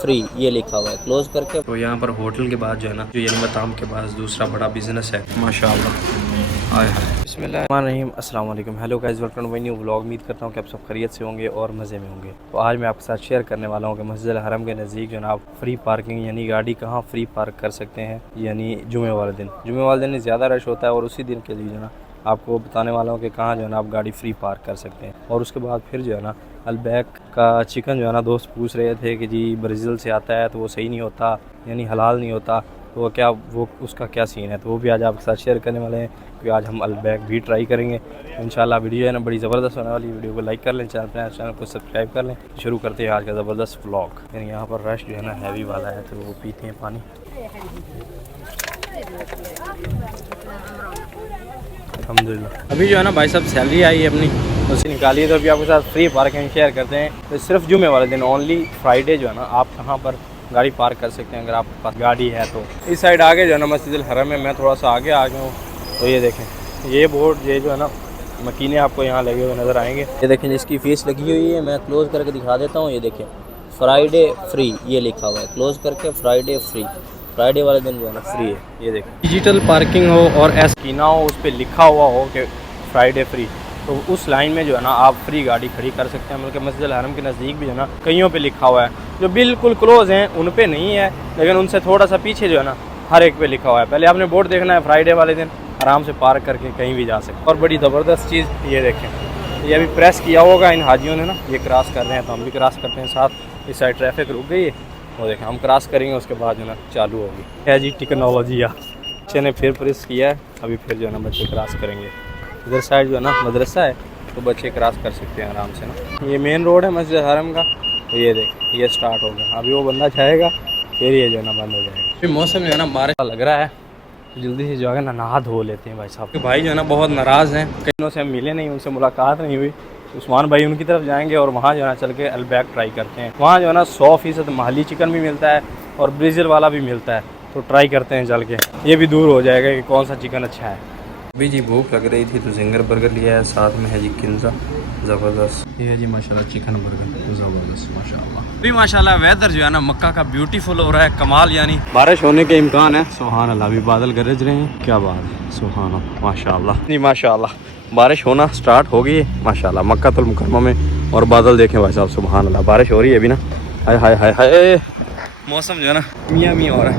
Free ये लिखा हुआ है, क्लोज करके। तो यहाँ पर होटल के बाद जो है ना, जो ये मताम के पास दूसरा बड़ा बिजनेस है माशाल्लाह। हाय हाय बिस्मिल्लाहिर्रहमानिर्रहीम, अस्सलाम वालेकुम, hello guys, welcome to my new vlog. उम्मीद करता हूँ कि आप सब खैरियत से होंगे और मज़े में होंगे। तो आज मैं आपके साथ शेयर करने वाला हूँ कि मस्जिद अल हरम के नज़दीक जो ना आप फ्री पार्किंग यानी गाड़ी कहाँ फ्री पार्क कर सकते हैं, यानी जुमे वाले दिन ज़्यादा रश होता है और उसी दिन के लिए जो ना आपको बताने वाला हूँ कि कहाँ जो है ना आप गाड़ी फ्री पार्क कर सकते हैं। और उसके बाद फिर जो है ना अलबैक का चिकन जो है ना दोस्त पूछ रहे थे कि जी ब्राज़ील से आता है तो वो सही नहीं होता, यानी हलाल नहीं होता, तो क्या वो उसका क्या सीन है, तो वो भी आज आपके साथ शेयर करने वाले हैं। क्योंकि आज हम अलबैक भी ट्राई करेंगे इंशाल्लाह। वीडियो है ना बड़ी ज़बरदस्त होने वाली। वीडियो को लाइक कर लें, चैनल को सब्सक्राइब कर लें। शुरू करते हैं आज का ज़बरदस्त व्लॉग। यानी यहाँ पर रश जो है ना हैवी वाला है, तो वो पीते हैं पानी। अल्हम्दुलिल्लाह अभी जो है ना भाई साहब सैलरी आई है अपनी, उसे निकाली है, तो अभी आपके साथ फ्री पार्किंग शेयर करते हैं। तो सिर्फ जुमे वाले दिन, ओनली फ्राइडे जो है ना आप कहाँ पर गाड़ी पार्क कर सकते हैं अगर आपके पास गाड़ी है तो। इस साइड आगे जो है ना मस्जिद अल हरम है, मैं थोड़ा सा आगे आ गया हूँ। तो ये देखें, ये बोर्ड ये जो है ना मकीने आपको यहाँ लगे हुए नज़र आएंगे। ये देखें जिसकी फीस लगी हुई है, मैं क्लोज़ करके दिखा देता हूँ। ये देखें फ्राइडे फ्री ये लिखा हुआ है, क्लोज़ करके फ्राइडे फ्री, फ्राइडे वाले दिन जो है ना फ्री है। ये देखें डिजिटल पार्किंग हो और एस्कीना हो, उस पर लिखा हुआ हो कि फ्राइडे फ्री, तो उस लाइन में जो है ना आप फ्री गाड़ी खड़ी कर सकते हैं। बल्कि मस्जिद अल हरम के नज़दीक भी जो है ना कईयों पे लिखा हुआ है, जो बिल्कुल क्लोज़ हैं उन पे नहीं है, लेकिन उनसे थोड़ा सा पीछे जो है ना हर एक पे लिखा हुआ है। पहले आपने बोर्ड देखना है, फ्राइडे वाले दिन आराम से पार्क करके कहीं भी जा सकते। और बड़ी ज़बरदस्त चीज़ ये देखें, ये अभी प्रेस किया होगा इन हाजियों ने ना, ये क्रॉस कर रहे हैं तो हम भी क्रॉस करते हैं साथ। इस साइड ट्रैफिक रुक गई है, वो देखें हम क्रॉस करेंगे, उसके बाद जो है ना चालू होगी। है जी टेक्नोलॉजी या बच्चे ने फिर प्रेस किया है, अभी फिर जो है ना बच्चे क्रॉस करेंगे। इधर साइड जो है ना मदरसा है, तो बच्चे क्रॉस कर सकते हैं आराम से ना। ये मेन रोड है मस्जिद हरम का। तो ये देख ये स्टार्ट हो गया, अभी वो बंदा जाएगा फिर ये जो है ना बंद हो जाएगा। फिर मौसम जो है ना बारिश का लग रहा है, जल्दी से जो है ना नहा धो लेते हैं भाई साहब। तो भाई जो है ना बहुत नाराज़ हैं, कई दिनों से हम मिले नहीं, उनसे मुलाकात नहीं हुई। उस्मान भाई उनकी तरफ जाएंगे और वहाँ जो है ना चल के अलबैक ट्राई करते हैं। वहाँ जो है ना 100% महली चिकन भी मिलता है और ब्राज़ील वाला भी मिलता है, तो ट्राई करते हैं चल के। ये भी दूर हो जाएगा कि कौन सा चिकन अच्छा है। अभी जी भूख लग रही थी तो जिंगर बर्गर लिया है, साथ में है जी किंजा ज़बरदस्त। ये है जी माशाल्लाह चिकन बर्गर ज़बरदस्त माशाल्लाह। अभी माशाल्लाह वेदर जो है ना मक्का का ब्यूटीफुल हो रहा है, कमाल, यानी बारिश होने के इम्कान है। सुभान अल्लाह, अभी बादल गरज रहे हैं, क्या बात है, सुभान अल्लाह माशाल्लाह जी माशाल्लाह। बारिश होना स्टार्ट हो गई है माशाल्लाह मक्कातुल मुकर्रमा में। और बादल देखें भाई साहब, सुभान अल्लाह, बारिश हो रही है अभी ना। हाय हाय हाय हाय, मौसम जो है ना मियाँ मियाँ हो रहा है।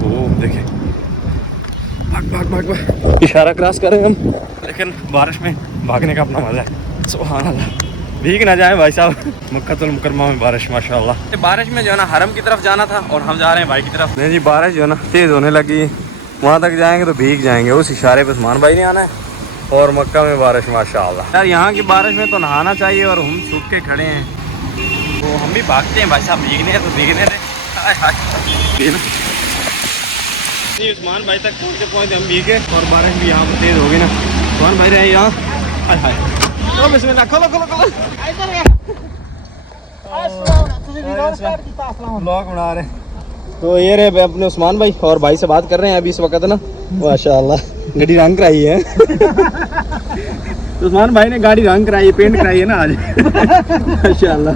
वो देखें भाग भाग भाग, इशारा क्रॉस करें हम, लेकिन बारिश में भागने का अपना मज़ा है। सुभान अल्लाह, भीग ना जाए भाई साहब, मक्कातुल मुकर्रमा में बारिश माशाल्लाह। बारिश में जो है ना हरम की तरफ जाना था और हम जा रहे हैं भाई की तरफ। नहीं जी बारिश जो है ना तेज़ होने लगी, वहाँ तक जाएंगे तो भीग जाएंगे। उस इशारे पर उस्मान भाई ने आना है। और मक्का में बारिश माशाल्लाह। यार यहाँ की बारिश में तो नहाना चाहिए और हम सूख के खड़े हैं, तो हम भी भागते हैं भाई साहब, भीगने हैं तो भीगने दें। उस्मान भाई तक पहुँचते हम भीगे और बारिश भी यहाँ पर तेज़ हो गई ना। उस्मान भाई रहे यहाँ, हाय हाय, चलो बिस्मिल्लाह, खोलो खोलो खोलो, ब्लॉग बना रहे। तो ये रहे अपने उस्मान भाई, और भाई से बात कर रहे हैं अभी इस वक्त ना। माशाल्लाह गाड़ी रंग कराई है। उस्मान भाई ने गाड़ी रंग कराई है, पेंट कराई है ना आज। माशाल्लाह,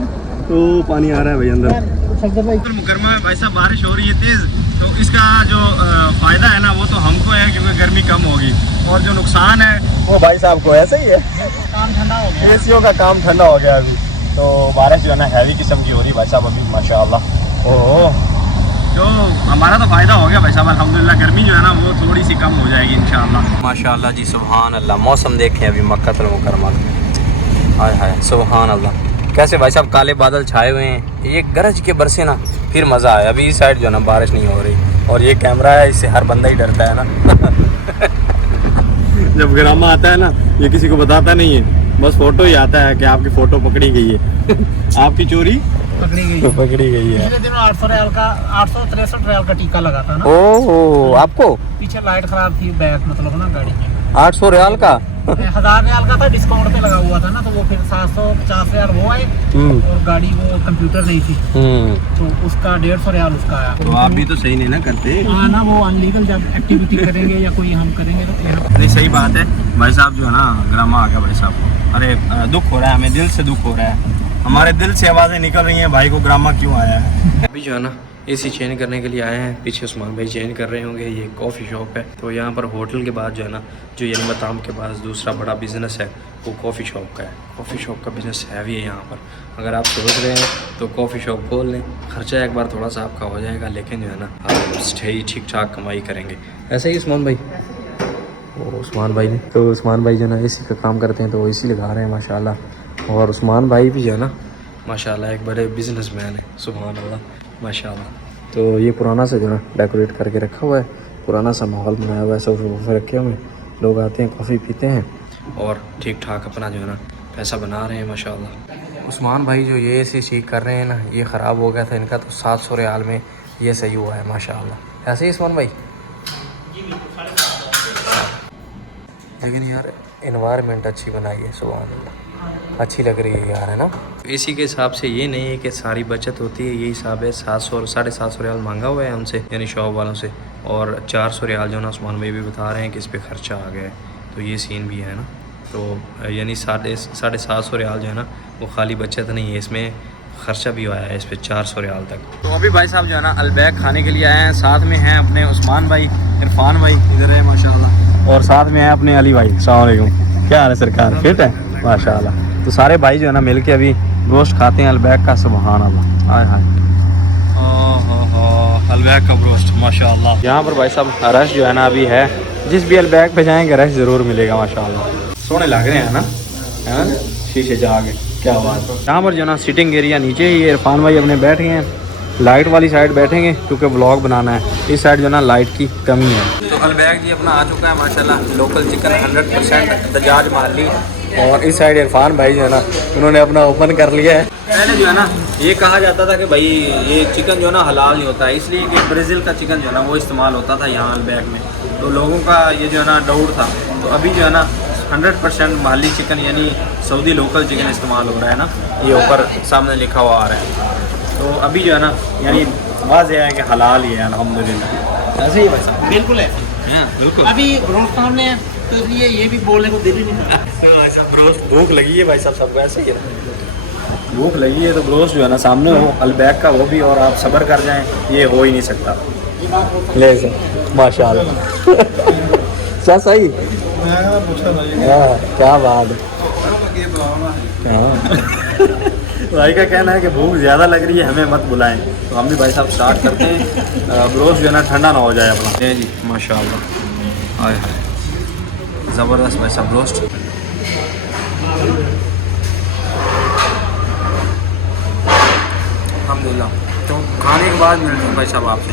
तो पानी आ रहा है भाई अंदर। मुकरमा में भाई साहब बारिश हो रही है तेज़, तो इसका जो फ़ायदा है ना वो तो हमको है क्योंकि गर्मी कम होगी, और जो नुकसान है वो भाई साहब को। ऐसा ही है, काम ठंडा हो गया, एसीओ का काम ठंडा हो गया अभी। तो बारिश जो है ना हैवी किस्म की हो रही है भाई साहब अभी माशाल्लाह। ओह, जो हमारा तो फ़ायदा हो गया भाई साहब अल्हम्दुलिल्लाह। गर्मी जो है ना वो थोड़ी सी कम हो जाएगी इंशाअल्लाह माशाल्लाह जी। सुभान अल्लाह, मौसम देखें अभी मक्कातुल मुकर्रमा, हाय हाय सुभान अल्लाह, कैसे भाई साहब काले बादल छाए हुए हैं, ये गरज के बरसे ना फिर मज़ा आया। अभी इस साइड जो है ना बारिश नहीं हो रही, और ये कैमरा है, इससे हर बंदा ही डरता है ना। जब ग्रामा आता है ना, ये किसी को बताता नहीं है, बस फोटो ही आता है कि आपकी फ़ोटो पकड़ी गई है। आपकी चोरी पकड़ी गई है। पिछले दिनों 800 रियाल का 863 रियाल का टीका लगा था ना। ओह, आपको पीछे लाइट खराब थी, बैक मतलब ना गाड़ी की। 800 रियाल का 1000 रियाल का था, डिस्काउंट पे लगा हुआ था ना, तो वो फिर 750 रियाल वो आए, और गाड़ी वो कंप्यूटर नहीं थी, तो उसका 150 रियाल उसका आया। तो आप भी तो सही नहीं ना करते। हाँ ना, वो अनलीगल जब एक्टिविटी करेंगे या कोई हम करेंगे तो नहीं, सही बात है भाई साहब। जो है ना ग्रामा आ गया भाई साहब को, अरे दुख हो रहा है, हमें दिल से दुख हो रहा है। हमारे दिल से आवाज़ें निकल रही हैं भाई को ग्रामा क्यों आया है। अभी जो है ना एसी चेंज करने के लिए आए हैं, पीछे उस्मान भाई चेंज कर रहे होंगे। ये कॉफ़ी शॉप है, तो यहाँ पर होटल के बाद जो है ना जो ये मताम के पास दूसरा बड़ा बिज़नेस है वो कॉफ़ी शॉप का है। कॉफ़ी शॉप का बिज़नेस हैवी है यहाँ पर। अगर आप सोच रहे हैं तो कॉफ़ी शॉप खोल लें, खर्चा एक बार थोड़ा सा आपका हो जाएगा, लेकिन जो है ना आप सही ठीक ठाक कमाई करेंगे। ऐसे ही उस्मान भाई, वो उस्मान भाई ने तो उस्मान भाई जो है ना एसी का काम करते हैं, तो वो एसी लगा रहे हैं माशाल्लाह। और उस्मान भाई भी जो है ना माशाल्लाह एक बड़े बिजनेसमैन है, सुभान अल्लाह माशाल्लाह। तो ये पुराना सा जो है डेकोरेट करके रखा हुआ है, पुराना सा माहौल बनाया हुआ है, सब सोफे रखे हुए हैं, लोग आते हैं कॉफ़ी पीते हैं और ठीक ठाक अपना जो है ना पैसा बना रहे हैं माशाल्लाह। उस्मान भाई जो ये एसी ठीक कर रहे हैं ना, ये ख़राब हो गया था इनका, तो 700 रियाल में ये सही हुआ है माशाल्लाह। ऐसे ही उस्मान भाई, लेकिन यार इन्वायरमेंट अच्छी बनाई है, सुभान अल्लाह, अच्छी लग रही है यार, है ना। एसी के हिसाब से ये नहीं है कि सारी बचत होती है, ये हिसाब है 700 और 750 रियाल मांगा हुआ है उनसे, यानी शॉप वालों से, और 400 रियाल जो ना उस्मान भाई भी बता रहे हैं कि इस पर ख़र्चा आ गया है, तो ये सीन भी है ना। तो यानी 750 रियाल जो है ना वो खाली बचत नहीं है, इसमें ख़र्चा भी आया है इस पर 400 रियाल तक। तो अभी भाई साहब जो है ना अलबैक खाने के लिए आए हैं, साथ में हैं अपने उस्मान भाई, इरफान भाई इधर है माशाल्लाह, और साथ में है अपने अली भाई। अस्सलाम वालेकुम, क्या हाल है सरकार, फिट है माशाल्लाह। तो सारे भाई जो है ना मिलके अभी ब्रोस्ट खाते हैं अलबैक का, सुभान अल्लाह, हाय हाय, अलबैक का ब्रोस्ट माशाल्लाह। यहाँ पर भाई साहब रश जो है ना अभी है, जिस भी अलबैक पे जाएंगे रश ज़रूर मिलेगा माशाल्लाह। सोने लग रहे हैं ना, है ना, शीशे जाके, क्या बात है। यहाँ पर जो ना सिटिंग एरिया नीचे ही है, इरफान भाई अपने बैठ गए हैं, लाइट वाली साइड बैठेंगे क्योंकि व्लॉग बनाना है, इस साइड जो ना लाइट की कमी है। तो अलबैक जी अपना आ चुका है माशाल्लाह, लोकल चिकन 100% दजाज माली, और इस साइड इरफान भाई जो है ना उन्होंने अपना ओपन कर लिया है। पहले जो है ना ये कहा जाता था कि भाई ये चिकन जो है ना हलाल नहीं होता है, इसलिए कि ब्राज़ील का चिकन जो है ना वो इस्तेमाल होता था यहाँ अलबैक में, तो लोगों का ये जो है ना डाउट था। तो अभी जो है ना 100% माली चिकन यानी सऊदी लोकल चिकन इस्तेमाल हो रहा है ना, ये ऊपर सामने लिखा हुआ आ रहा है। तो अभी जो है ना यानी वाज़ेह है कि हलाल ही है अल्हम्दुलिल्लाह। ऐसे ही भाई साहब, बिल्कुल ऐसे, बिल्कुल। अभी ब्रोस्ट सामने है तो इसलिए ये भी बोलने को दिल ही नहीं करता। ब्रोस्ट भूख लगी है भाई साहब, सबको ऐसे ही है, भूख लगी है तो ब्रोस्ट जो है ना सामने हो अलबैक का, वो भी, और आप सब्र कर जाएं, ये हो ही नहीं सकता। ले सर माशाल्लाह क्या सही, क्या बात है। भाई का कहना है कि भूख ज़्यादा लग रही है, हमें मत बुलाएं, तो हम भी भाई साहब स्टार्ट करते हैं। ब्रोस्ट जो है ना ठंडा ना हो जाए अपना। जी माशाल्लाह, हाय हाय, ज़बरदस्त भाई साहब ब्रोस्ट। अल्हम्दुलिल्लाह। तो खाने के बाद मिलते हैं भाई साहब आपसे।